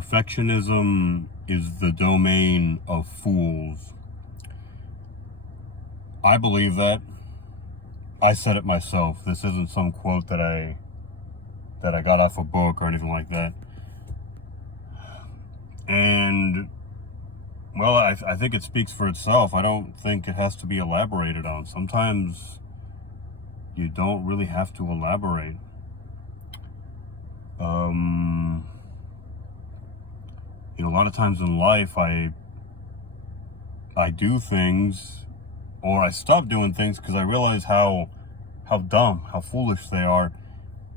perfectionism is the domain of fools. I believe that. I said it myself. This isn't some quote that I got off a book or anything like that. And, well, I think it speaks for itself. I don't think it has to be elaborated on. Sometimes you don't really have to elaborate. A lot of times in life, I do things, or I stop doing things because I realize how dumb, how foolish they are,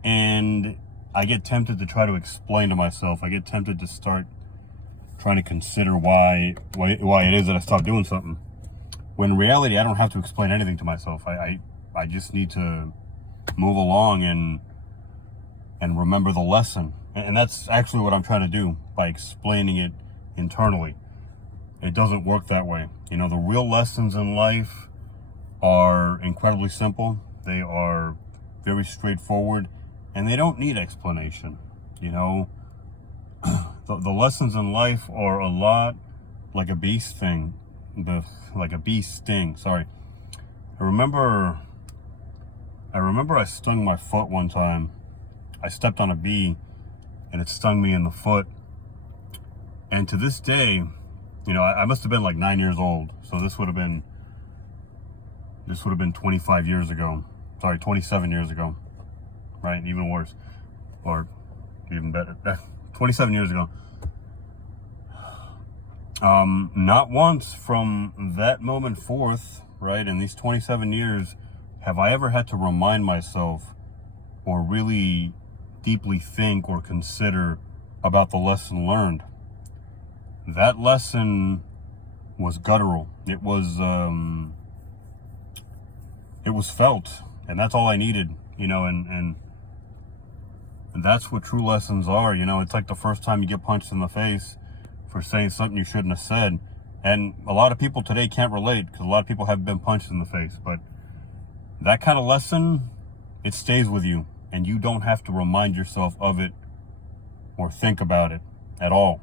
and I get tempted to try to explain to myself. I get tempted to start trying to consider why it is that I stopped doing something. When in reality, I don't have to explain anything to myself. I just need to move along and remember the lesson. And that's actually what I'm trying to do by explaining it internally. It doesn't work that way. The real lessons in life are incredibly simple. They are very straightforward, and they don't need explanation. The lessons in life are a lot like a bee sting. Like a bee sting, sorry. I remember I stung my foot one time. I stepped on a bee and it stung me in the foot. And to this day, I must have been like 9 years old. So this would have been 25 years ago. Sorry, 27 years ago. Right? Even worse. Or even better. 27 years ago. Not once from that moment forth, right, in these 27 years, have I ever had to remind myself or really deeply think or consider about the lesson learned. That lesson was guttural. It was felt, and that's all I needed, and that's what true lessons are. It's like the first time you get punched in the face for saying something you shouldn't have said. And a lot of people today can't relate because a lot of people have been punched in the face. But that kind of lesson, it stays with you, and you don't have to remind yourself of it or think about it at all.